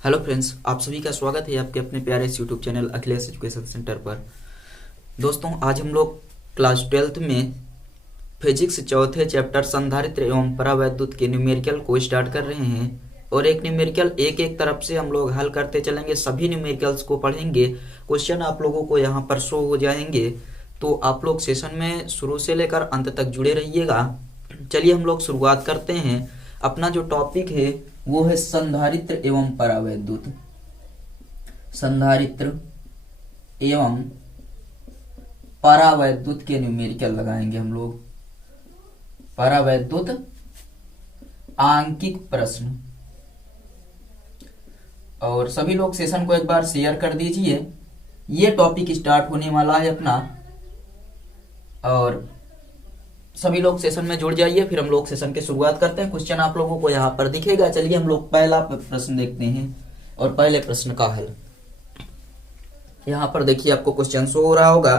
Hello friends, आप सभी का स्वागत है आपके अपने प्यारे इस YouTube channel Akhilesh education centre पर। दोस्तों, आज हम लोग क्लास 12th में फिजिक्स चौथे चैप्टर संधारित्र एवं परावैद्युत के न्यूमेरिकल को स्टार्ट कर रहे हैं और एक न्यूमेरिकल एक एक तरफ से हम लोग हल करते चलेंगे। सभी न्यूमेरिकल्स को पढ़ेंगे। क्वेश्चन आप लोगों को यहाँ पर शो हो जाएंगे, तो आप लोग सेशन में शुरू से लेकर अंत तक जुड़े रहिएगा। चलिए हम लोग शुरुआत करते हैं। अपना जो टॉपिक है वो है संधारित्र एवं परावैद्युत। संधारित्र एवं परावैद्युत के न्यूमेरिकल लगाएंगे हम लोग। परावैद्युत आंकिक प्रश्न। और सभी लोग सेशन को एक बार शेयर कर दीजिए। ये टॉपिक स्टार्ट होने वाला है अपना, और सभी लोग सेशन में जुड़ जाइए। फिर हम लोग सेशन की शुरुआत करते हैं। क्वेश्चन आप लोगों को यहाँ पर दिखेगा। चलिए हम लोग पहला प्रश्न देखते हैं और पहले प्रश्न का हल। यहाँ पर देखिए, आपको क्वेश्चन शो हो रहा होगा।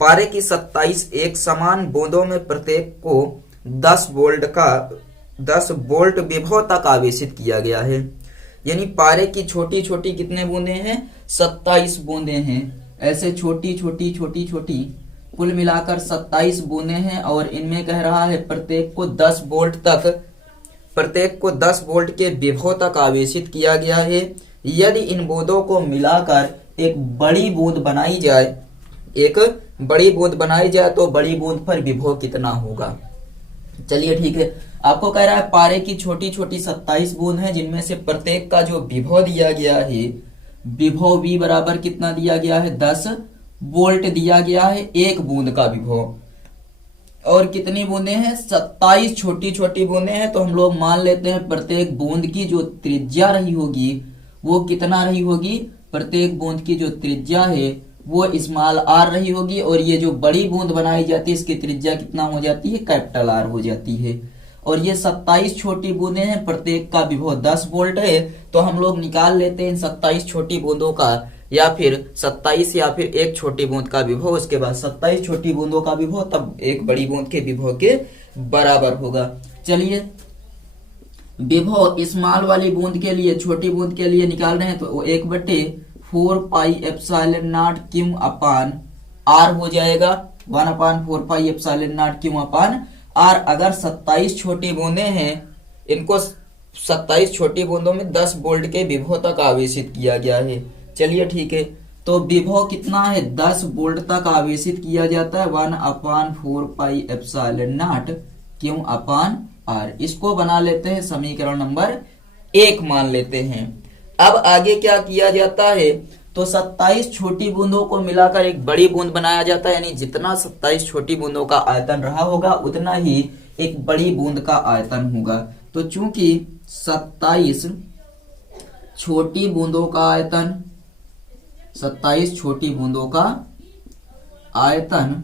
पारे की 27 एक समान बूंदों में प्रत्येक को 10 वोल्ट विभव तक आवेशित किया गया है। यानी पारे की छोटी छोटी कितने बूंदे हैं? 27 बूंदे हैं। ऐसे छोटी छोटी छोटी छोटी कुल मिलाकर 27 बूंदे हैं, और इनमें कह रहा है प्रत्येक को 10 वोल्ट के विभव तक आवेशित किया गया है। यदि इन बूंदों को मिलाकर एक बड़ी बूंद बनाई जाए तो बड़ी बूंद पर विभव कितना होगा? चलिए ठीक है। आपको कह रहा है पारे की छोटी छोटी 27 बूंद हैं, जिनमें से प्रत्येक का जो विभव दिया गया है, विभव V बराबर कितना दिया गया है? 10 वोल्ट दिया गया है एक बूंद का विभव। और कितनी बूंदे हैं? 27 छोटी छोटी बूंदे हैं। तो हम लोग मान लेते हैं प्रत्येक बूंद की जो त्रिज्या रही होगी वो कितना रही होगी? प्रत्येक बूंद की जो त्रिज्या है वो स्मॉल r रही होगी, और ये जो बड़ी बूंद बनाई जाती है इसकी त्रिज्या कितना हो जाती है? कैपिटल R हो जाती है। और ये 27 छोटी बूंदे हैं, प्रत्येक का विभव 10 वोल्ट है। तो हम लोग निकाल लेते हैं इन 27 छोटी बूंदों का, या फिर 27 या फिर एक छोटी बूंद का विभव, उसके बाद 27 छोटी बूंदों का विभव, तब एक बड़ी बूंद के विभव के बराबर होगा। चलिए, विभव स्मॉल वाली बूंद के लिए, छोटी बूंद के लिए निकाल रहे हैं, तो 1/4 pi epsilon not Q upon r हो जाएगा। 1/4 pi epsilon not Q upon r। अगर 27 छोटी बूंदे हैं, इनको 27 छोटी बूंदों में 10 वोल्ट के विभव तक आवेशित किया गया है। चलिए ठीक है, तो विभव कितना है? 10 वोल्ट तक आवेशित किया जाता है। 1/4 pi epsilon not Q upon r। इसको बना लेते हैं समीकरण नंबर 1 मान लेते हैं। अब आगे क्या किया जाता है? तो 27 छोटी बूंदों को मिलाकर एक बड़ी बूंद बनाया जाता है। यानी जितना 27 छोटी बूंदों का आयतन रहा होगा उतना ही एक बड़ी बूंद का आयतन होगा। तो चूंकि 27 छोटी बूंदों का आयतन 27 छोटी बूंदों का आयतन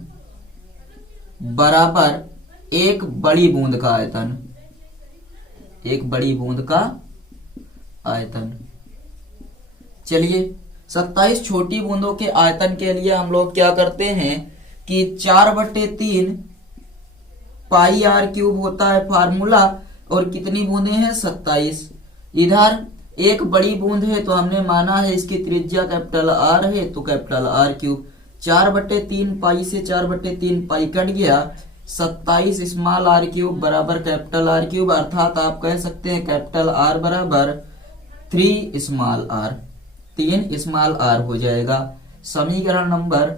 बराबर एक बड़ी बूंद का आयतन, एक बड़ी बूंद का आयतन। चलिए, 27 छोटी बूंदों के आयतन के लिए हम लोग क्या करते हैं कि 4/3 पाई r³ होता है फार्मूला, और कितनी बूंदे हैं? 27। इधर एक बड़ी बूंद है, तो हमने माना है इसकी त्रिज्या कैपिटल R है, तो कैपिटल R³। 4/3 पाई से 4/3 पाई कट गया। 27 स्मॉल r³ बराबर कैपिटल R³, अर्थात आप कह सकते हैं कैपिटल R बराबर 3 स्मॉल r। 3 स्मॉल r हो जाएगा। समीकरण नंबर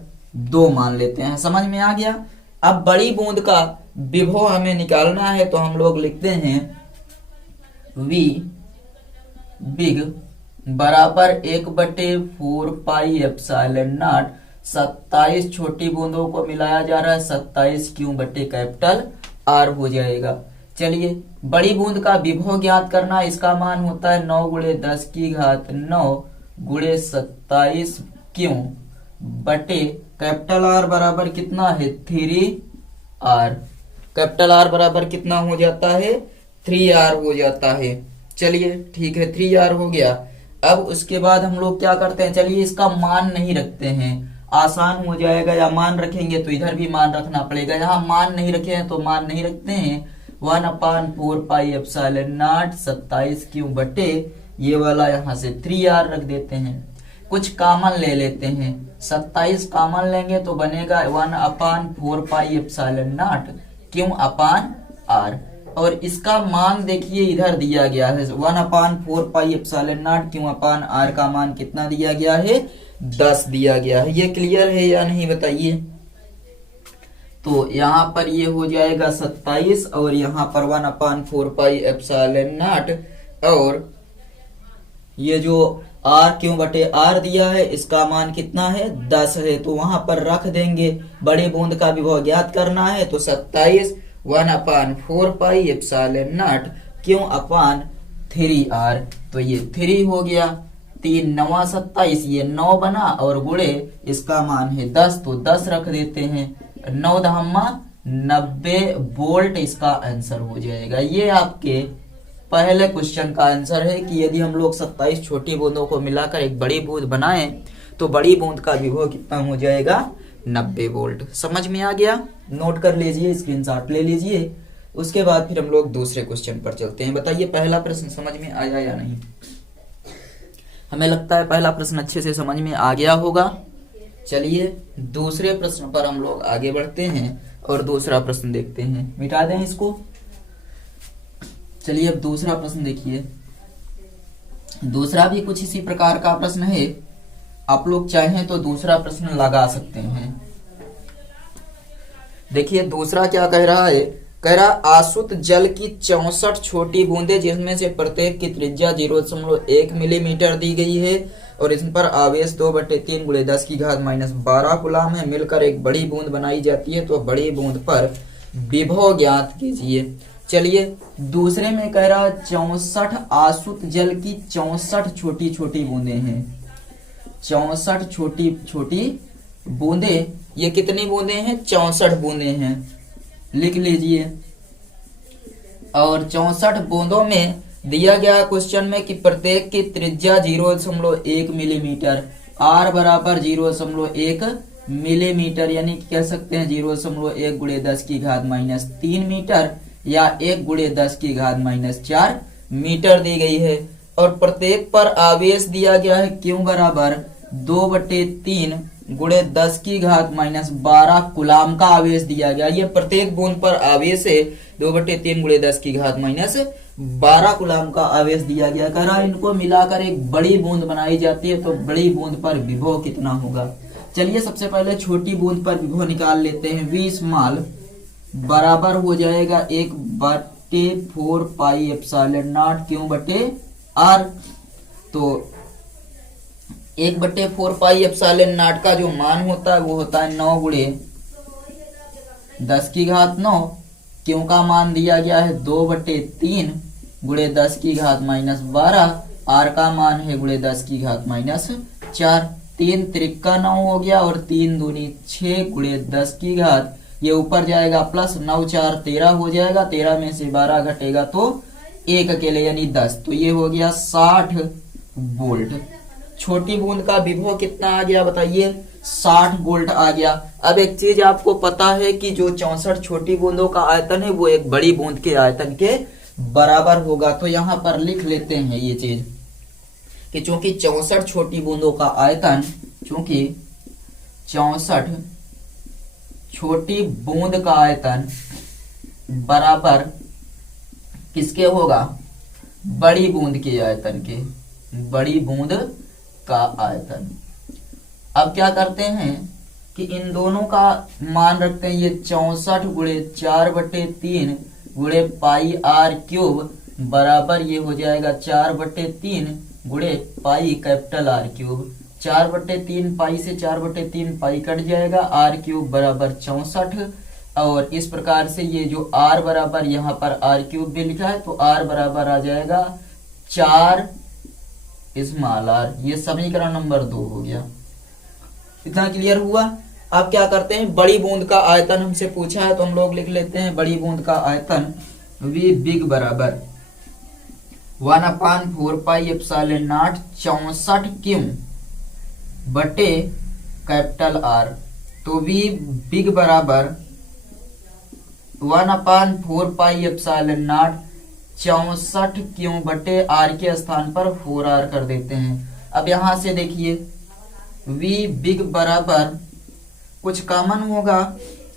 2 मान लेते हैं। समझ में आ गया? अब बड़ी बूंद का विभव हमें निकालना है, तो हम लोग लिखते हैं V बिग बराबर 1/4 पाई एप्सिलॉन नॉट। 27 छोटी बूंदों को मिलाया जा रहा है, 27 क्यू बटे कैपिटल R हो जाएगा। चलिए, बड़ी बूंद का विभव ज्ञात करना, इसका मान होता है 9 × 10 की घात 9 × 27 क्यू बटे कैपिटल R बराबर कितना है? 3R। कैपिटल R बराबर कितना हो जाता है? 3R हो जाता है। चलिए ठीक है, 3R हो गया। अब उसके बाद हम लोग क्या करते हैं? चलिए, इसका मान नहीं रखते हैं, आसान हो जाएगा। या मान रखेंगे तो इधर भी मान रखना पड़ेगा। यहाँ मान नहीं रखे हैं तो मान नहीं रखते हैं। 1/4 पाई एप्सिलॉन नॉट 27 क्यू बटे ये वाला यहाँ से 3r रख देते हैं। कुछ कॉमन ले लेते हैं, 27 कॉमन लेंगे तो बनेगा 1/4πε0 क्यों अपान r। और इसका मान देखिए इधर दिया गया है 1/4πε0 क्यों अपान r का मान कितना दिया गया है, 10 दिया गया है। ये क्लियर है या नहीं बताइए। तो यहाँ पर ये हो जाएगा 27 और यहाँ पर 1/4πε0 और ये जो r क्यों बटे r दिया है इसका मान कितना है, 10 है। तो वहां पर रख देंगे, बड़े बूंद का विभव ज्ञात करना है तो 27 1/4πε0 क्यों अपान 3r। तो ये 3 हो गया, 3 9 27, ये 9 बना और गुणे इसका मान है 10 तो 10 रख देते हैं। 9 दहम्मा 90 वोल्ट इसका आंसर हो जाएगा। ये आपके पहले क्वेश्चन का आंसर है कि यदि हम लोग 27 छोटी बूंदों को मिलाकर एक बड़ी बूंद बनाएं तो बड़ी बूंद का विभव कितना हो जाएगा, 90 वोल्ट। समझ में आ गया, नोट कर लीजिए, स्क्रीनशॉट ले लीजिए। उसके बाद फिर हम लोग दूसरे क्वेश्चन पर चलते हैं। बताइए पहला प्रश्न समझ में आया या नहीं। हमें लगता है पहला प्रश्न अच्छे से समझ में आ गया होगा। चलिए दूसरे प्रश्न पर हम लोग आगे बढ़ते हैं और दूसरा प्रश्न देखते हैं। मिटा दें इसको। चलिए अब दूसरा प्रश्न देखिए। दूसरा भी कुछ इसी प्रकार का प्रश्न है, आप लोग चाहें तो दूसरा प्रश्न लगा सकते हैं। देखिए दूसरा क्या कह रहा है, कह रहा आसुत जल की 64 छोटी बूंदें जिसमें से प्रत्येक की त्रिज्या 0.1 मिलीमीटर दी गई है और इस पर आवेश 2/3 × 10⁻12 कूलम है, मिलकर एक बड़ी बूंद बनाई जाती है। तो बड़ी बूंद पर विभव ज्ञात कीजिए। चलिए दूसरे में कह रहा 64 आसुत जल की 64 छोटी छोटी बूंदें हैं। 64 छोटी छोटी बूंदें, ये कितनी बूंदें हैं, 64 बूंदें हैं, लिख लीजिए। और 64 बूंदों में दिया गया क्वेश्चन में कि प्रत्येक की त्रिज्या 0.1 मिलीमीटर, r बराबर 0.1 मिलीमीटर, यानी कह सकते हैं 0.1 × 10⁻³ मीटर या 1 × 10⁻⁴ मीटर दी गई है। और प्रत्येक पर आवेश दिया गया है क्यों बराबर 2/3 × 10⁻12 कूलम का आवेश दिया गया। ये प्रत्येक बूंद पर आवेश है 2/3 × 10⁻12 कूलम का आवेश दिया गया। कह रहा इनको मिलाकर एक बड़ी बूंद बनाई जाती है तो बड़ी बूंद पर विभव कितना होगा। चलिए सबसे पहले छोटी बूंद पर विभव निकाल लेते हैं। v स्मॉल बराबर हो जाएगा 1/4πε0 क्यों बटे r। तो 1/4πε0 का जो मान होता है वो होता है 9 × 10⁻9, क्यों का मान दिया गया है 2/3 × 10⁻12, r का मान है × 10⁻4। 3 त्रिका 9 हो गया और 3 दूनी 6 × 10⁻, ये ऊपर जाएगा प्लस 9 4 13 हो जाएगा। 13 में से 12 घटेगा तो 1 अकेले यानी 10, तो ये हो गया 60 वोल्ट। छोटी बूंद का विभव कितना आ गया बताइए, 60 वोल्ट आ गया। अब एक चीज आपको पता है कि जो 64 छोटी बूंदों का आयतन है वो एक बड़ी बूंद के आयतन के बराबर होगा। तो यहाँ पर लिख लेते हैं ये चीज कि चूंकि 64 छोटी बूंदों का आयतन, चूंकि 64 छोटी बूंद का आयतन बराबर किसके होगा, बड़ी बूंद के आयतन के, बड़ी बूंद का आयतन। अब क्या करते हैं कि इन दोनों का मान रखते हैं, ये 64 × 4/3 × πr³ बराबर ये हो जाएगा 4/3 × πR³। 4/3 पाई से 4/3 पाई कट जाएगा, r³ बराबर 64। और इस प्रकार से ये जो r बराबर यहाँ पर r³ भी लिखा है तो r बराबर आ जाएगा 4 स्मॉल r। ये समीकरण नंबर 2 हो गया। इतना क्लियर हुआ। अब क्या करते हैं, बड़ी बूंद का आयतन हमसे पूछा है तो हम लोग लिख लेते हैं बड़ी बूंद का आयतन v बिग बराबर 1/4πε0 64 क्यों बटे R। तो v बिग बराबर 1/4πε0 64Q/R के स्थान पर 4R कर देते हैं। अब यहां से देखिए V बिग बराबर कुछ कॉमन होगा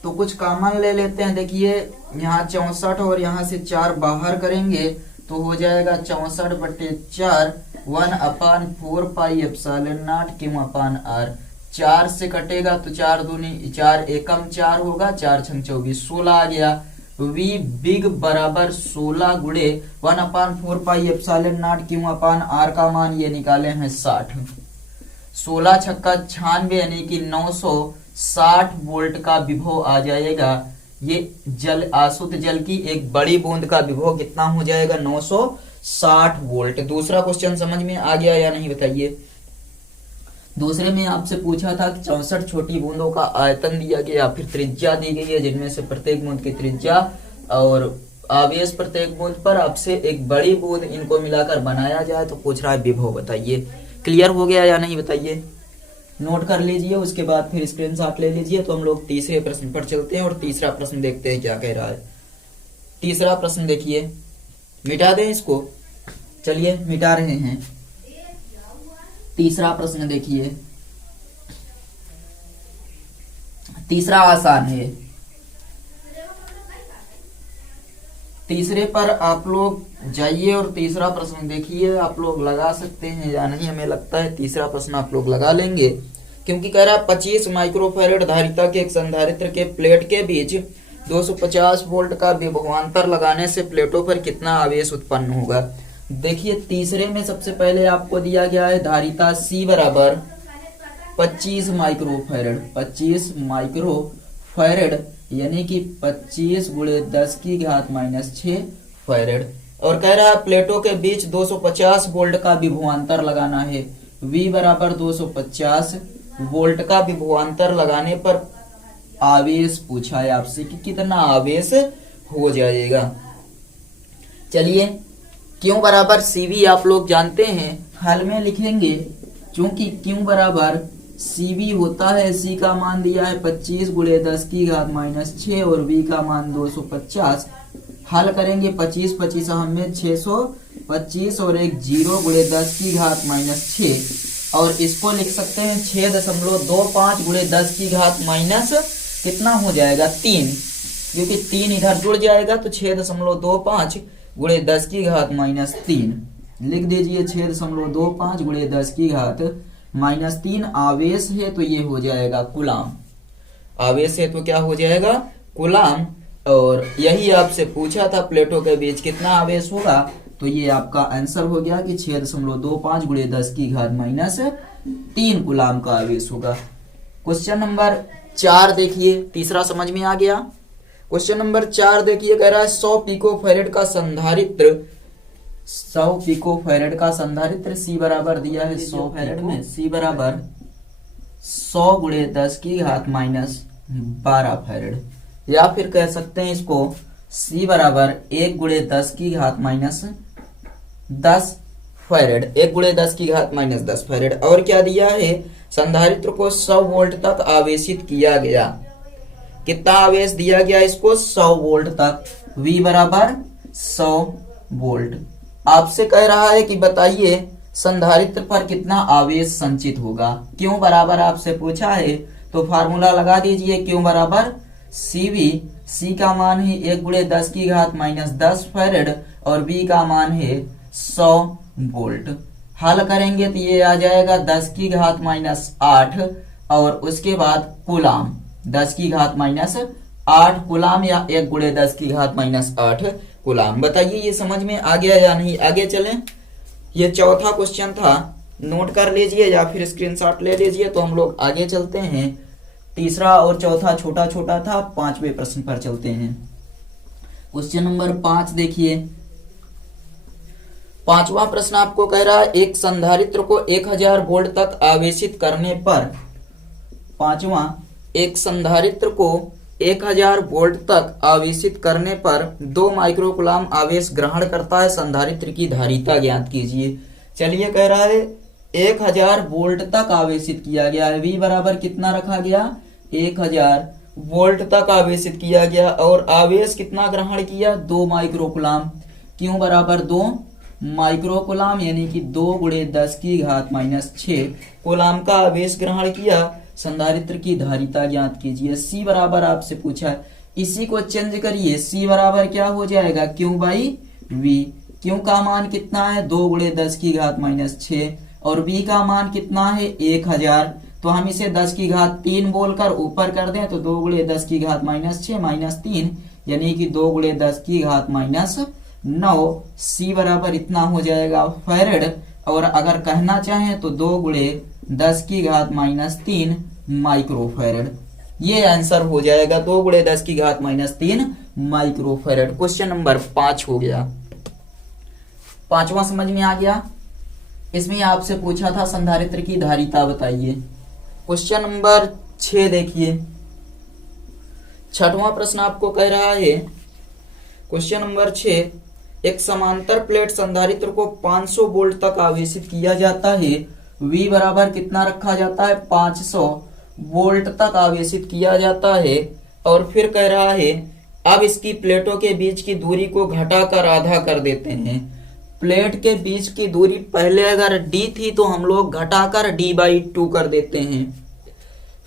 तो कुछ कॉमन ले लेते हैं। देखिए यहाँ 64 और यहाँ से 4 बाहर करेंगे तो हो जाएगा 64/4 1/4 पाई एप्सिलॉन नॉट Q/R। 4 से कटेगा तो 4 दूनी 4 एकम 4 होगा, 4 छंग 24, 16 आ गया। V बिग बराबर 16 गुणे 1/4 पाई एप्सिलॉन नॉट Q/R का मान ये निकाले हैं 60। 16 छक्का 96 यानी कि 960 वोल्ट का विभव आ जाएगा। ये जल आसुत जल की एक बड़ी बूंद का विभव कितना हो जाएगा 960 वोल्ट। दूसरा क्वेश्चन समझ में आ गया या नहीं बताइए। दूसरे में आपसे पूछा था कि 64 छोटी बूंदों का आयतन दिया गया, फिर त्रिज्या दी गई है जिनमें से प्रत्येक बूंद की त्रिज्या और आवेश प्रत्येक बूंद पर आपसे एक बड़ी बूंद इनको मिलाकर बनाया जाए तो पूछ रहा है विभव बताइए। क्लियर हो गया या नहीं बताइए। नोट कर लीजिए, उसके बाद फिर स्क्रीनशॉट ले लीजिए। तो हम लोग तीसरे प्रश्न पर चलते हैं और तीसरा प्रश्न देखते हैं क्या कह रहा है। तीसरा प्रश्न देखिए, मिटा दें इसको, चलिए मिटा रहे हैं। तीसरा प्रश्न देखिए, तीसरा आसान है। तीसरे पर आप लोग जाइए और तीसरा प्रश्न देखिए। आप लोग लगा सकते हैं या नहीं, हमें लगता है तीसरा प्रश्न आप लोग लगा लेंगे, क्योंकि कह रहा है 25 माइक्रोफैरेड धारिता के एक संधारित्र के प्लेट के बीच 250 वोल्ट का विभवांतर लगाने से प्लेटों पर कितना आवेश उत्पन्न होगा। देखिए तीसरे में सबसे पहले आपको दिया गया है धारिता C बराबर 25 माइक्रोफैरेड। 25 माइक्रोफैरेड यानी कि 25 गुणे 10 की घात -6 फैरेड। और कह रहा है प्लेटों के बीच 250 वोल्ट का विभवांतर लगाना है। V बराबर 250 वोल्ट का विभवांतर लगाने पर आवेश पूछा है आपसे कि कितना आवेश हो जाएगा। चलिए Q बराबर CV आप लोग जानते हैं, हल में लिखेंगे। चूंकि Q बराबर CV होता है, C का मान दिया है 25 गुणे 10 की घात -6 और V का मान 250। हल करेंगे 25 25 में 625 और एक 0 गुणे 10 की घात -6 और इसको लिख सकते हैं 6.25 गुणे 10 की घात माइनस कितना हो जाएगा 3, क्योंकि 3 इधर जुड़ जाएगा तो 6.25 गुणे 10 की घात -3 लिख दीजिए। 6.25 गुणे 10 की घात -3 आवेश है तो ये हो जाएगा कूलाम। आवेश है तो क्या हो जाएगा कूलाम। और यही आपसे पूछा था प्लेटों के बीच कितना आवेश होगा, तो ये आपका आंसर हो गया कि 6.25 गुणे 10 की घात -3 कूलाम का आवेश होगा। क्वेश्चन नंबर 4 देखिए, तीसरा समझ में आ गया। क्वेश्चन नंबर 4 देखिए, कह रहा है 100 पिकोफैरेड का संधारित्र 100 पिकोफैरेड का संधारित्र C बराबर दिया है 100 फैरेड में। C बराबर 100 गुणे 10 की घात -12 फैरेड, या फिर कह सकते हैं इसको C बराबर 1 गुणे 10 की घात -10 फैरेड। 1 गुणे 10 की घात -10 फैरेड। और क्या दिया है, संधारित्र को 100 वोल्ट तक आवेशित किया गया। कितना आवेश दिया गया इसको 100 वोल्ट तक। V बराबर 100 वोल्ट। आपसे कह रहा है कि बताइए संधारित्र पर कितना आवेश संचित होगा। क्यों बराबर आपसे पूछा है तो फार्मूला लगा दीजिए। क्यों बराबर CV। C का मान है 1 गुणे 10 की घात -10 फैरेड और V का मान है 100 वोल्ट। हल करेंगे तो ये आ जाएगा 10 की घात -8 और उसके बाद कूलाम 10 की घात -8 कूलाम या 1 गुणे 10 की घात -8 कूलाम। बताइए ये समझ में आ गया या नहीं। आगे चलें, ये चौथा क्वेश्चन था, नोट कर लीजिए या फिर स्क्रीनशॉट ले लीजिए। तो हम लोग आगे चलते हैं। तीसरा और चौथा छोटा छोटा था, 5वें प्रश्न पर चलते हैं। क्वेश्चन नंबर 5 देखिए, 5वां प्रश्न आपको कह रहा है एक संधारित्र को 1000 वोल्ट तक आवेशित करने पर, 5वां, एक संधारित्र को 1000 वोल्ट तक आवेशित करने पर 2 माइक्रोकूलाम आवेश ग्रहण करता है। संधारित्र की धारिता ज्ञात कीजिए। चलिए कह रहा है 1000 वोल्ट तक आवेशित किया गया है। V बराबर कितना रखा गया 1000 वोल्ट तक आवेशित किया गया और आवेश कितना ग्रहण किया 2 माइक्रोकूलाम। क्यू बराबर 2 माइक्रो कूलाम, यानी कि 2 गुणे 10 की घात -6 कूलाम का आवेश ग्रहण किया। संधारित्र की धारिता ज्ञात कीजिए। सी बराबर आपसे पूछा है, इसी को चेंज करिए। सी बराबर क्या हो जाएगा, क्यू बाई वी। क्यू का मान कितना है, 2 गुणे 10 की घात -6 और वी का मान कितना है 1000। तो हम इसे 10 की घात 3 बोलकर ऊपर कर दें तो 2 गुणे 10 की घात -6 -3 यानी कि 2 गुणे 10 की घात -9। सी बराबर इतना हो जाएगा फैरेड। और अगर कहना चाहें तो 2 गुणे 10 की घात -3 माइक्रो फैरेड। ये आंसर हो जाएगा 2 गुणे 10 की घात -3 माइक्रो फैरेड। क्वेश्चन नंबर 5 हो गया। पांचवा समझ में आ गया। इसमें आपसे पूछा था संधारित्र की धारिता बताइए। क्वेश्चन नंबर 6 देखिए। छठवां प्रश्न आपको कह रहा है, क्वेश्चन नंबर 6, एक समांतर प्लेट संधारित्र को 500 वोल्ट तक आवेशित किया जाता है। V बराबर कितना रखा जाता है, 500 वोल्ट तक आवेशित किया जाता है। और फिर कह रहा है अब इसकी प्लेटों के बीच की दूरी को घटाकर आधा कर देते हैं। प्लेट के बीच की दूरी पहले अगर d थी तो हम लोग घटाकर d/2 कर देते हैं।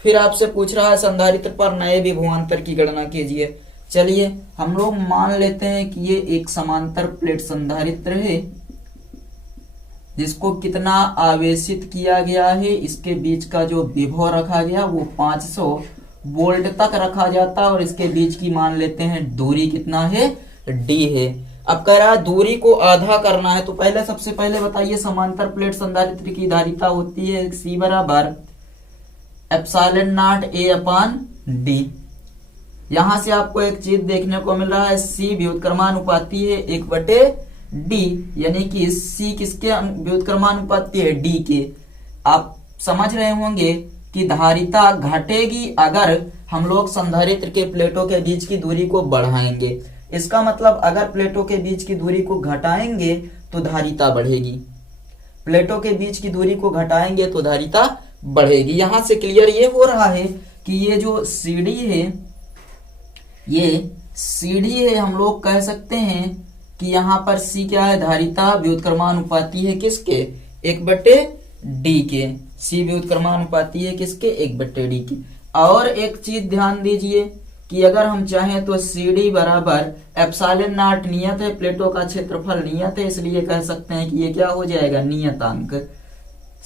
फिर आपसे पूछ रहा है संधारित्र पर नए विभवांतर की गणना कीजिए। चलिए हम लोग मान लेते हैं कि ये एक समांतर प्लेट संधारित्र है जिसको कितना आवेशित किया गया है, इसके बीच का जो विभव रखा गया वो 500 वोल्ट तक रखा जाता है और इसके बीच की मान लेते हैं दूरी कितना है, d है। अब कह रहा है दूरी को आधा करना है तो पहले सबसे पहले बताइए समांतर प्लेट संधारित्र की धारिता होती है C बराबर एप्सिलॉन नॉट A/d। यहां से आपको एक चीज देखने को मिल रहा है, C व्युत्क्रमानुपाती है 1/d, यानी कि C किसके व्युत्क्रमानुपाती है, d के। आप समझ रहे होंगे कि धारिता घटेगी अगर हम लोग संधारित्र के प्लेटों के बीच की दूरी को बढ़ाएंगे। इसका मतलब अगर प्लेटों के बीच की दूरी को घटाएंगे तो धारिता बढ़ेगी, प्लेटों के बीच की दूरी को घटाएंगे तो धारिता बढ़ेगी। यहां से क्लियर ये हो रहा है कि ये जो CD है, ये CD है, हम लोग कह सकते हैं कि यहाँ पर C क्या है, धारिता व्युत्क्रमानुपाती है किसके, 1/d के। C व्युत्क्रमानुपाती है किसके, 1/d के। और एक चीज ध्यान दीजिए कि अगर हम चाहें तो CD बराबर एप्सिलॉन नॉट नियत है, प्लेटों का क्षेत्रफल नियत है, इसलिए कह सकते हैं कि ये क्या हो जाएगा, नियतांक।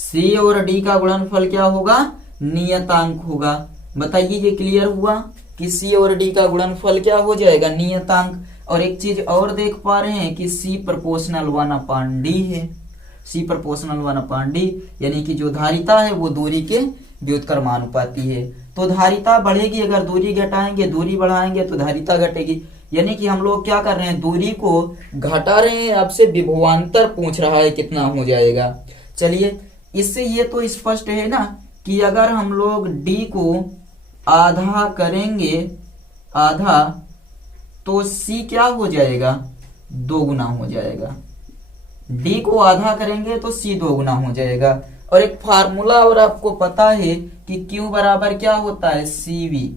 C और D का गुणनफल क्या होगा, नियतांक होगा। बताइए ये क्लियर हुआ कि C और D का गुणनफल क्या हो जाएगा, नियतांक। और एक चीज और देख पा रहे हैं कि C प्रोपोर्शनल 1/d है। C प्रोपोर्शनल 1/d यानी कि जो धारिता है वो दूरी के व्युत्क्रमानुपाती है। तो धारिता बढ़ेगी अगर दूरी घटाएंगे, दूरी बढ़ाएंगे तो धारिता घटेगी। यानी कि हम लोग क्या कर रहे हैं, दूरी को घटा रहे हैं। आपसे विभवांतर पूछ रहा है कितना हो जाएगा। चलिए इससे ये तो स्पष्ट है ना कि अगर हम लोग d को आधा करेंगे, आधा, तो C क्या हो जाएगा, 2 गुना हो जाएगा। d को आधा करेंगे तो C 2 गुना हो जाएगा। और एक फार्मूला और आपको पता है कि Q बराबर क्या होता है, CV।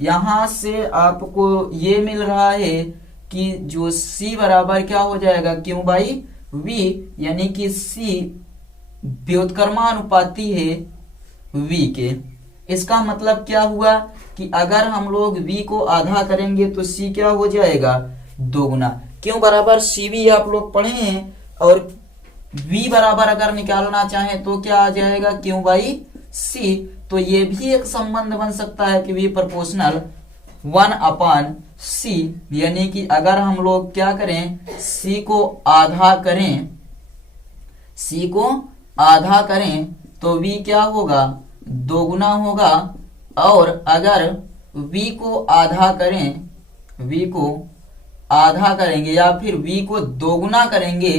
यहां से आपको ये मिल रहा है कि जो C बराबर क्या हो जाएगा, Q/V, यानी कि C व्युत्क्रमानुपाती है V के। इसका मतलब क्या हुआ कि अगर हम लोग V को आधा करेंगे तो C क्या हो जाएगा, 2 गुना। क्यों बराबर CV आप लोग पढ़े हैं। और V बराबर अगर निकालना चाहें तो क्या आ जाएगा, Q/C। तो ये भी एक संबंध बन सकता है कि V प्रोपोर्शनल 1/C, यानी कि अगर हम लोग क्या करें, C को आधा करें, C को आधा करें तो V क्या होगा, 2 गुना होगा। और अगर V को आधा करें, V को आधा करेंगे या फिर V को 2 गुना करेंगे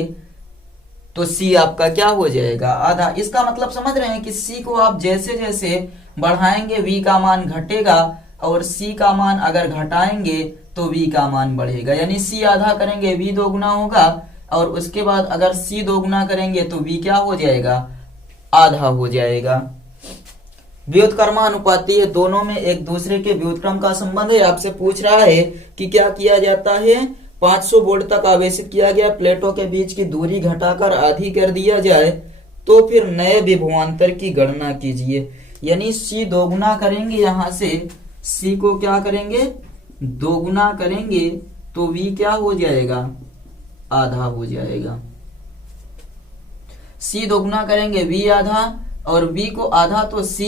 तो C आपका क्या हो जाएगा, आधा। इसका मतलब समझ रहे हैं कि C को आप जैसे जैसे बढ़ाएंगे V का मान घटेगा और C का मान अगर घटाएंगे तो V का मान बढ़ेगा। यानी C आधा करेंगे V 2 गुना होगा और उसके बाद अगर C 2 गुना करेंगे तो V क्या हो जाएगा, आधा हो जाएगा। व्युत्क्रमानुपाती है, दोनों में एक दूसरे के व्युत्क्रम का संबंध है। आपसे पूछ रहा है कि क्या किया जाता है, 500 वोल्ट तक आवेशित किया गया प्लेटों के बीच की दूरी घटाकर आधी कर दिया जाए तो फिर नए विभवांतर की गणना कीजिए। यानी C दोगुना करेंगे, यहां से C को क्या करेंगे, दोगुना करेंगे तो V क्या हो जाएगा, आधा हो जाएगा। C दोगुना करेंगे V आधा, और V को आधा तो C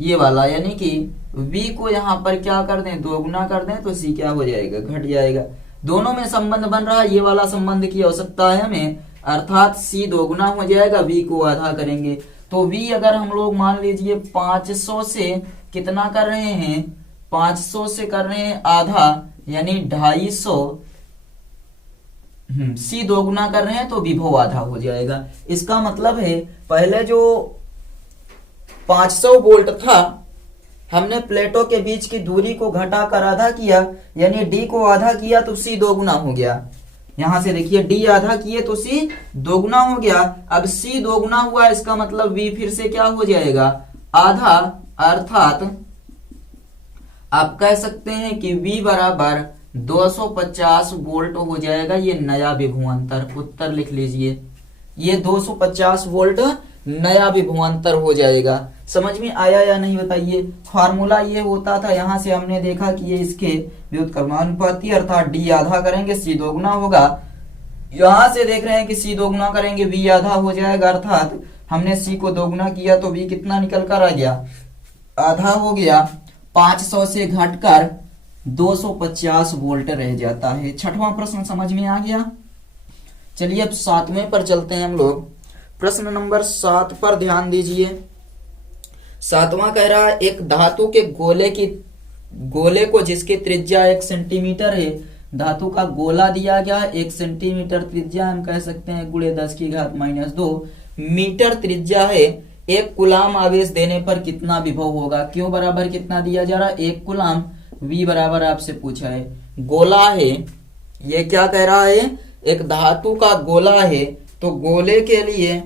ये वाला, यानी कि V को यहां पर क्या कर दें, दोगुना कर दें तो C क्या हो जाएगा, घट जाएगा। दोनों में संबंध बन रहा है, ये वाला संबंध की आवश्यकता है हमें, अर्थात C दोगुना हो जाएगा, V को आधा करेंगे तो V अगर हम लोग मान लीजिए 500 से कितना कर रहे हैं, 500 से कर रहे हैं आधा, यानी 250, C दोगुना कर रहे हैं तो विभव आधा हो जाएगा। इसका मतलब है पहले जो 500 वोल्ट था, हमने प्लेटों के बीच की दूरी को घटाकर आधा किया, यानी D को आधा किया तो C दोगुना हो गया। यहां से देखिए D आधा किए तो C दोगुना हो गया। अब C दोगुना हुआ, इसका मतलब V फिर से क्या हो जाएगा, आधा, अर्थात आप कह सकते हैं कि V बराबर 250 वोल्ट हो जाएगा। ये नया विभवांतर, उत्तर लिख लीजिए, ये 250 वोल्ट नया विभवांतर हो जाएगा। समझ में आया या नहीं बताइए। फार्मूला ये होता था, यहां से हमने देखा कि ये इसके व्युत्क्रमानुपाती, अर्थात D आधा करेंगे C दोगुना होगा। यहां से देख रहे हैं कि C दोगुना करेंगे V आधा हो जाएगा, अर्थात हमने C को दोगुना किया तो V कितना निकल कर आ गया, आधा हो गया। 500 से घटकर 250 वोल्ट रह जाता है। छठवां प्रश्न समझ में आ गया। चलिए अब 7वें पर चलते हैं हम लोग। प्रश्न नंबर 7 पर ध्यान दीजिए। 7वां कह रहा है, एक धातु के गोले को जिसकी त्रिज्या 1 सेंटीमीटर है, धातु का गोला दिया गया है, 1 सेंटीमीटर त्रिज्या हम कह सकते हैं, गुणे 10⁻², मीटर त्रिज्या है। 1 कूलाम आवेश देने पर कितना विभव होगा। क्यों बराबर कितना दिया जा रहा है, 1 कूलाम। V बराबर आपसे पूछा है, गोला है, ये क्या कह रहा है, एक धातु का गोला है, तो गोले के लिए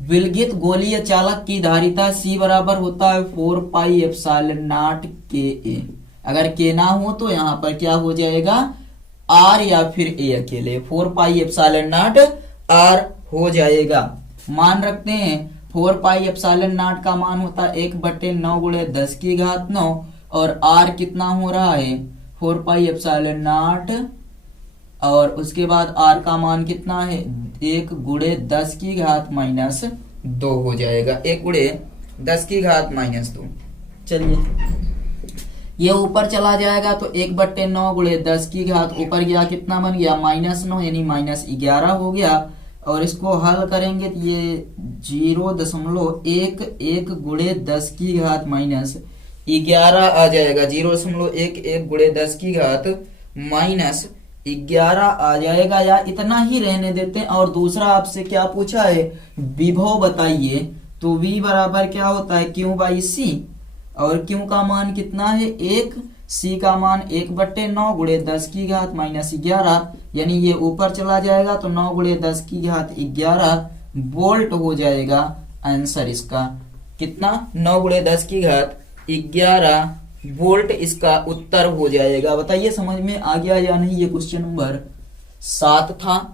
विलगित गोलीय चालक की धारिता C बराबर होता है 4πε0 Ka। अगर K ना हो तो यहां पर क्या हो जाएगा, R या फिर A अकेले, 4πε0 R हो जाएगा। मान रखते हैं 4πε0 का मान होता है 1/9 गुणे 10⁻9, और R कितना हो रहा है 4πε0, और उसके बाद R का मान कितना है 1 गुणे 10⁻² हो जाएगा, 1 गुणे 10⁻²। चलिए ये ऊपर चला जाएगा तो 1/9 गुणे 10⁻, ऊपर गया कितना बन गया -9, यानी -11 हो गया। और इसको हल करेंगे तो ये 0.11 गुणे 10⁻11 आ जाएगा, 0.11 गुणे 10⁻11 आ जाएगा, या इतना ही रहने देते हैं। और दूसरा आपसे क्या पूछा है, विभव बताइए, तो V बराबर क्या होता है Q/C, और Q का मान कितना है 1, C का मान 1/9 गुणे 10⁻11, यानी ये ऊपर चला जाएगा तो 9 गुणे 10⁻11 वोल्ट हो जाएगा। आंसर इसका कितना, 9 गुणे 10⁻11 वोल्ट इसका उत्तर हो जाएगा। बताइए समझ में आ गया या नहीं। ये क्वेश्चन नंबर 7 था।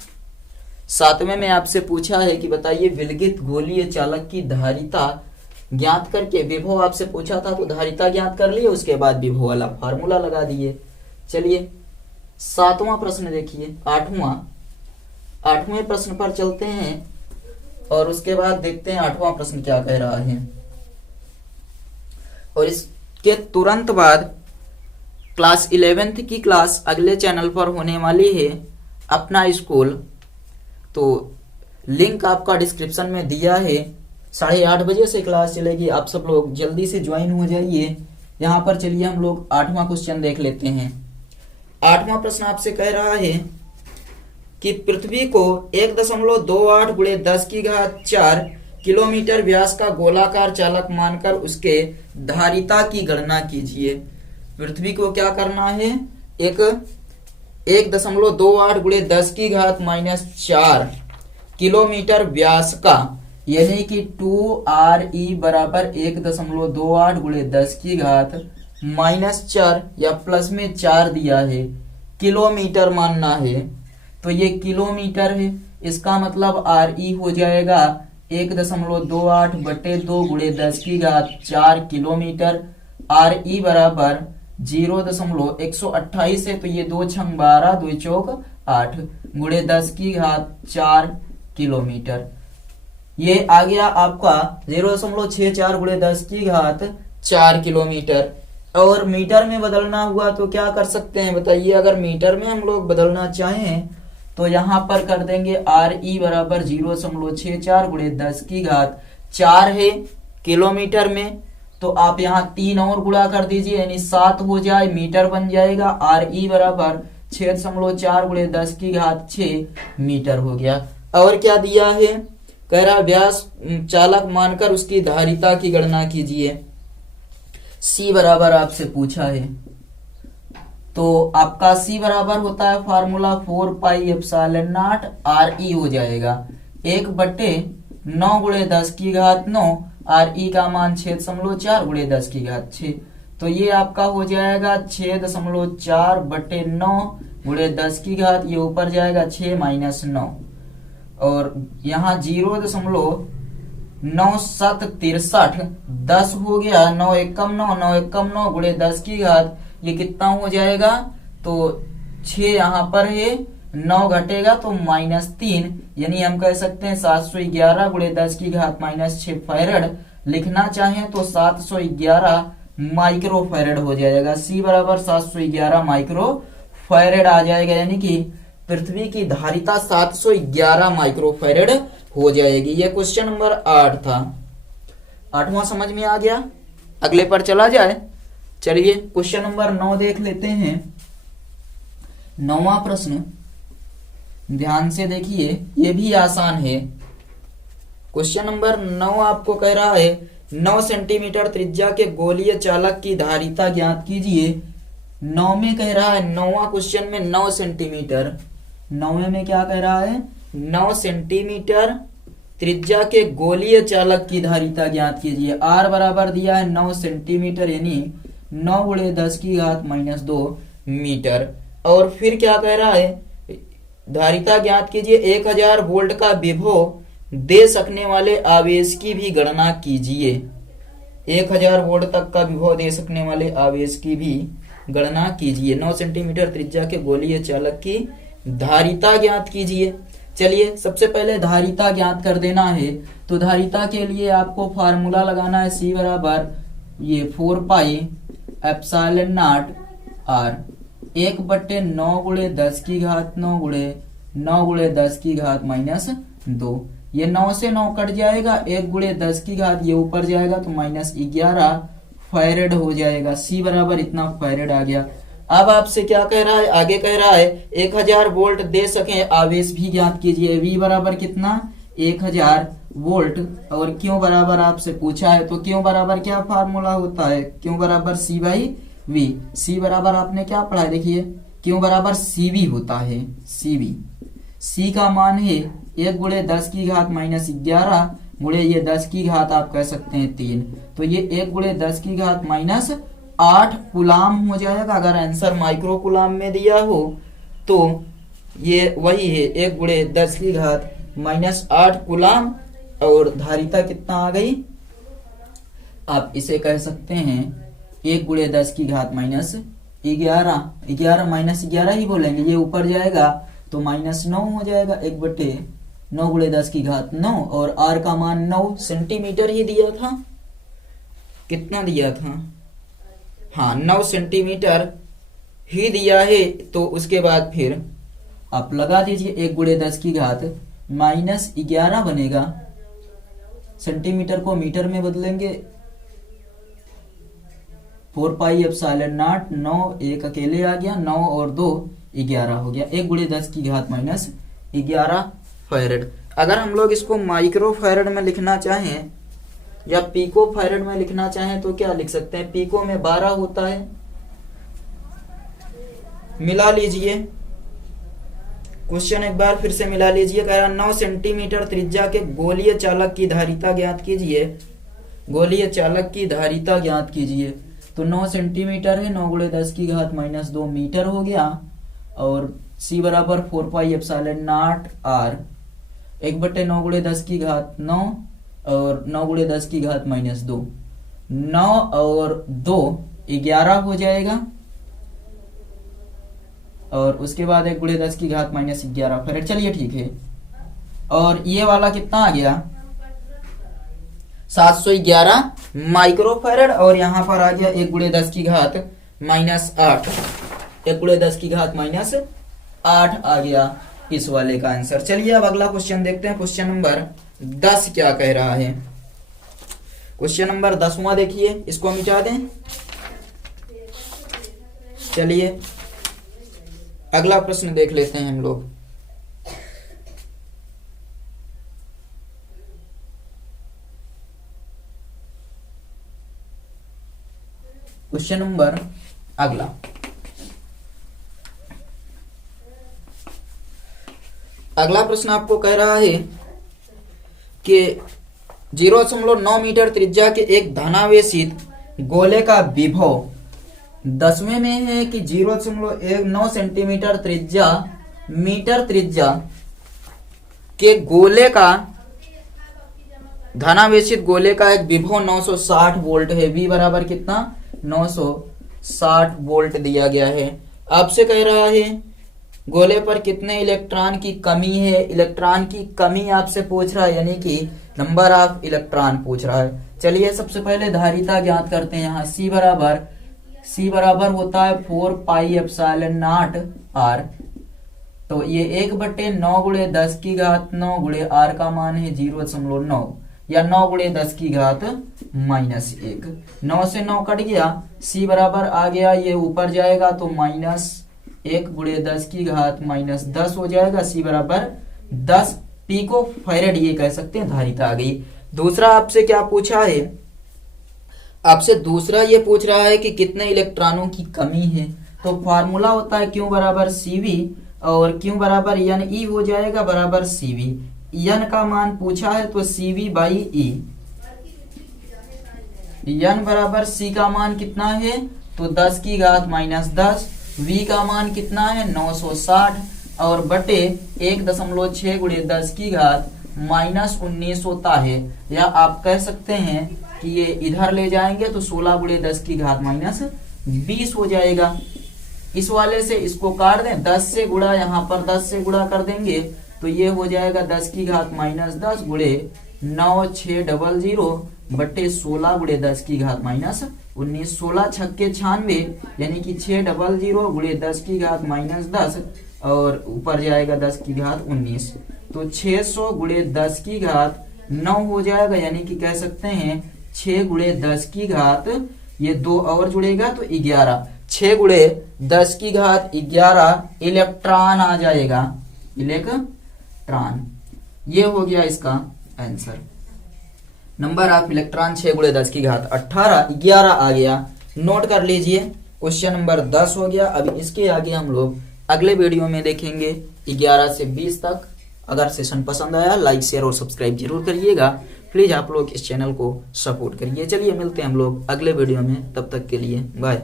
7वें में आपसे पूछा है कि बताइए विलगित गोलीय चालक की धारिता ज्ञात करके, विभव आपसे पूछा था तो धारिता ज्ञात कर लिए, उसके बाद विभव वाला फार्मूला लगा दिए। चलिए 7वां प्रश्न देखिए, 8वें प्रश्न पर चलते हैं और उसके बाद देखते हैं 8वां प्रश्न क्या कह रहा है। और इसके तुरंत बाद क्लास 11th की क्लास अगले चैनल पर होने वाली है, अपना स्कूल, तो लिंक आपका डिस्क्रिप्शन में दिया है। 8:30 बजे से क्लास चलेगी, आप सब लोग जल्दी से ज्वाइन हो जाइए। यहाँ पर चलिए हम लोग 8वां क्वेश्चन देख लेते हैं। 8वां प्रश्न आपसे कह रहा है कि पृथ्वी को 1.28 गुणे 10⁻4 किलोमीटर व्यास का गोलाकार चालक मानकर उसके धारिता की गणना कीजिए। पृथ्वी को क्या करना है, 1.28 गुणे 10⁻4 किलोमीटर व्यास का, यानी कि 2RE बराबर 1.28 गुणे 10⁻4 या प्लस में 4 दिया है, किलोमीटर मानना है तो ये किलोमीटर है, इसका मतलब RE हो जाएगा 1.28 बटे 2 गुणे 10 की घात 4 किलोमीटर। RE बराबर 0.128 है तो ये 2 छंग 12 2 चौक 8 गुणे 10 की घात 4 किलोमीटर। ये आ गया आपका 0.64 गुणे 10 की घात 4 किलोमीटर। और मीटर में बदलना हुआ तो क्या कर सकते हैं बताइए, अगर मीटर में हम लोग बदलना चाहें तो यहाँ पर कर देंगे RE बराबर 0.64 गुणे 10 की घात 4 है किलोमीटर में, तो आप यहाँ 3 और गुणा कर दीजिए यानी 7 हो जाए, मीटर बन जाएगा। RE बराबर 6.4 गुणे 10 की घात 6 मीटर हो गया। और क्या दिया है, कह रहा व्यास चालक मानकर उसकी धारिता की गणना कीजिए। C बराबर आपसे पूछा है तो आपका C बराबर होता है formula 4 pi epsilon not RE हो जाएगा 1 बटे 9 गुणे 10 की घात 9, RE का मान 6.4 गुणे 10 की घात 6, तो ये आपका हो जाएगा 6.4 बटे 9 गुणे 10 की घात, ये ऊपर जाएगा 6 माइनस 9 और यहाँ 0.9763 10 हो गया, 9 एकम 9 9 एकम 9 गुणे 10 की घात, ये कितना हो जाएगा, तो 6 यहाँ पर है, 9 घटेगा तो -3, यानी हम कह सकते हैं 711 गुणे 10 की घात -6 फैरड। लिखना चाहें तो 711 माइक्रो फैरड हो जाएगा। C बराबर 711 माइक्रो फैरड आ जाएगा, यानी कि पृथ्वी की धारिता 711 माइक्रो फैरड हो जाएगी। ये क्वेश्चन नंबर 8 था। 8वां समझ में आ गया, अगले पर चला जाए। चलिए क्वेश्चन नंबर 9 देख लेते हैं। 9वां प्रश्न ध्यान से देखिए, ये भी आसान है। क्वेश्चन नंबर 9 आपको कह रहा है 9 सेंटीमीटर त्रिज्या के गोलीय चालक की धारिता ज्ञात कीजिए। 9 में कह रहा है, 9वां क्वेश्चन में 9 सेंटीमीटर, 9वें में क्या कह रहा है, 9 सेंटीमीटर त्रिज्या के गोलीय चालक की धारिता ज्ञात कीजिए। R बराबर दिया है 9 सेंटीमीटर यानी 9 गुणे 10 की घात -2 मीटर। और फिर क्या कह रहा है, धारिता ज्ञात कीजिए। 1000 वोल्ट का विभव दे सकने वाले आवेश की भी गणना कीजिए। 1000 वोल्ट तक का विभव दे सकने वाले आवेश की भी गणना कीजिए। 9 सेंटीमीटर त्रिज्या के गोलीय चालक की धारिता ज्ञात कीजिए। चलिए सबसे पहले धारिता ज्ञात कर देना है, तो धारिता के लिए आपको फार्मूला लगाना है। C बराबर ये 4 पाई एप्सिलॉन नॉट R 1 बटे 9 गुणे 10 की घात 9 गुणे 10 की घात -2, ये 9 से 9 कट जाएगा, 1 गुणे 10 की घात ये ऊपर जाएगा तो -11 फैरेड हो जाएगा। C बराबर इतना फैरेड आ गया। अब आपसे क्या कह रहा है, आगे कह रहा है 1000 वोल्ट दे सके आवेश भी ज्ञात कीजिए। V बराबर कितना, 1000 वोल्ट। और क्यों बराबर आपसे पूछा है, तो क्यों बराबर क्या फार्मूला होता है, क्यों बराबर C बाई V। C बराबर आपने क्या पढ़ा है, देखिए क्यों बराबर CV होता है, CV। C का मान है 1 गुणे 10 की घात -11 गुणे ये 10 की घात आप कह सकते हैं 3, तो ये 1 गुणे 10 की घात -8 कुलाम हो जाएगा। अगर आंसर माइक्रो कुलाम में दिया हो तो ये वही है, 1 गुणे 10 की घात -8 कुलाम। और धारिता कितना आ गई, आप इसे कह सकते हैं 1 गुणे 10 की घात -11, 11 -11 ही बोलेंगे, ये ऊपर जाएगा तो -9 हो जाएगा। 1 बटे 9 गुणे 10 की घात 9 और R का मान 9 सेंटीमीटर ही दिया था, कितना दिया था, हाँ 9 सेंटीमीटर ही दिया है। तो उसके बाद फिर आप लगा दीजिए 1 गुणे 10 की घात -11 बनेगा, सेंटीमीटर को मीटर में बदलेंगे 4 पाई एप्सिलॉन नॉट 9 एक अकेले आ गया, 9 और 2 11 हो गया, 1 गुणे 10 की घात -11 फैरेड। अगर हम लोग इसको माइक्रो फैरेड में लिखना चाहें या पीको फैरेड में लिखना चाहें तो क्या लिख सकते हैं, पीको में 12 होता है, मिला लीजिए क्वेश्चन एक बार फिर से मिला लीजिए। कह रहा 9 सेंटीमीटर त्रिज्या के गोलीय चालक की धारिता ज्ञात कीजिए, गोलीय चालक की धारिता ज्ञात कीजिए। तो 9 सेंटीमीटर है, 9 गुणे 10 की घात -2 मीटर हो गया। और c बराबर 4 पाई एप्सिलॉन नॉट r 1/9 गुणे 10 की घात 9 और 9 गुणे 10 की घात -2, 9 और 2 11 हो जाएगा और उसके बाद 1 गुणे 10 की घात -11 फेरेड। चलिए ठीक है, और ये वाला कितना आ गया 711 माइक्रोफेरेड और यहाँ पर आ गया 1 गुणे 10 की घात -8, 1 गुणे 10 की घात -8 आ गया इस वाले का आंसर। चलिए अब अगला क्वेश्चन देखते हैं, क्वेश्चन नंबर 10 क्या कह रहा है। क्वेश्चन नंबर 10वां देखिए, इसको मिटा दें। चलिए अगला प्रश्न देख लेते हैं हम लोग। क्वेश्चन नंबर अगला प्रश्न आपको कह रहा है कि 0.9 मीटर त्रिज्या के एक धनावेशित गोले का विभव 10वें में है कि 0.9 सेंटीमीटर मीटर त्रिज्या के गोले का धनावेशित गोले का एक विभव 960 वोल्ट है। V बराबर कितना 960 वोल्ट दिया गया है। आपसे कह रहा है गोले पर कितने इलेक्ट्रॉन की कमी है। इलेक्ट्रॉन की कमी आपसे पूछ रहा है, यानी कि नंबर ऑफ इलेक्ट्रॉन पूछ रहा है। चलिए सबसे पहले धारिता ज्ञात करते हैं। यहाँ C बराबर होता है 4 पाई एप्सिलॉन नॉट r, तो ये 1/9 गुणे 10 की घात 9 गुणे r का मान है 0.9 या 9 गुणे 10 की घात -1। 9 से 9 कट गया, C बराबर आ गया, ये ऊपर जाएगा तो -1 गुणे 10 की घात -10 हो जाएगा। C बराबर 10 पिको फैरेड ये कह सकते हैं धारिता आ गई। दूसरा आपसे क्या पूछा है, आपसे दूसरा ये पूछ रहा है कि कितने इलेक्ट्रॉनों की कमी है। तो फार्मूला होता है Q बराबर CV और Q बराबर NE हो जाएगा बराबर CV। N का मान पूछा है तो CV बाई E। N बराबर C का मान कितना है तो 10 की घात -10, V का मान कितना है 960 और बटे 1.6 गुणे 10 की घात -19 होता है। या आप कह सकते हैं कि ये इधर ले जाएंगे तो 16 गुणे 10 की घात -20 हो जाएगा। इस वाले से इसको काट दें, 10 से गुणा, यहाँ पर 10 से गुणा कर देंगे तो ये हो जाएगा 10 की घात -10 गुणे 9600 बटे 16 गुणे 10 की घात -19। 16 छक्के 96 यानी कि 600 गुणे 10 की घात -10 और ऊपर जाएगा 10 की घात 19, तो 600 गुणे 10 की घात 9 हो जाएगा। यानी कि कह सकते हैं 6 गुणे 10 की घात, ये 2 और जुड़ेगा तो 11, 6 गुणे 10 की घात 11 इलेक्ट्रॉन आ जाएगा, इलेक्ट्रॉन। ये हो गया इसका आंसर। नंबर ऑफ इलेक्ट्रॉन 6 गुणे 10 की घात 11 आ गया। नोट कर लीजिए, क्वेश्चन नंबर 10 हो गया। अभी इसके आगे हम लोग अगले वीडियो में देखेंगे 11 से 20 तक। अगर सेशन पसंद आया लाइक शेयर और सब्सक्राइब जरूर करिएगा। प्लीज आप लोग इस चैनल को सपोर्ट करिए। चलिए मिलते हैं हम लोग अगले वीडियो में, तब तक के लिए बाय।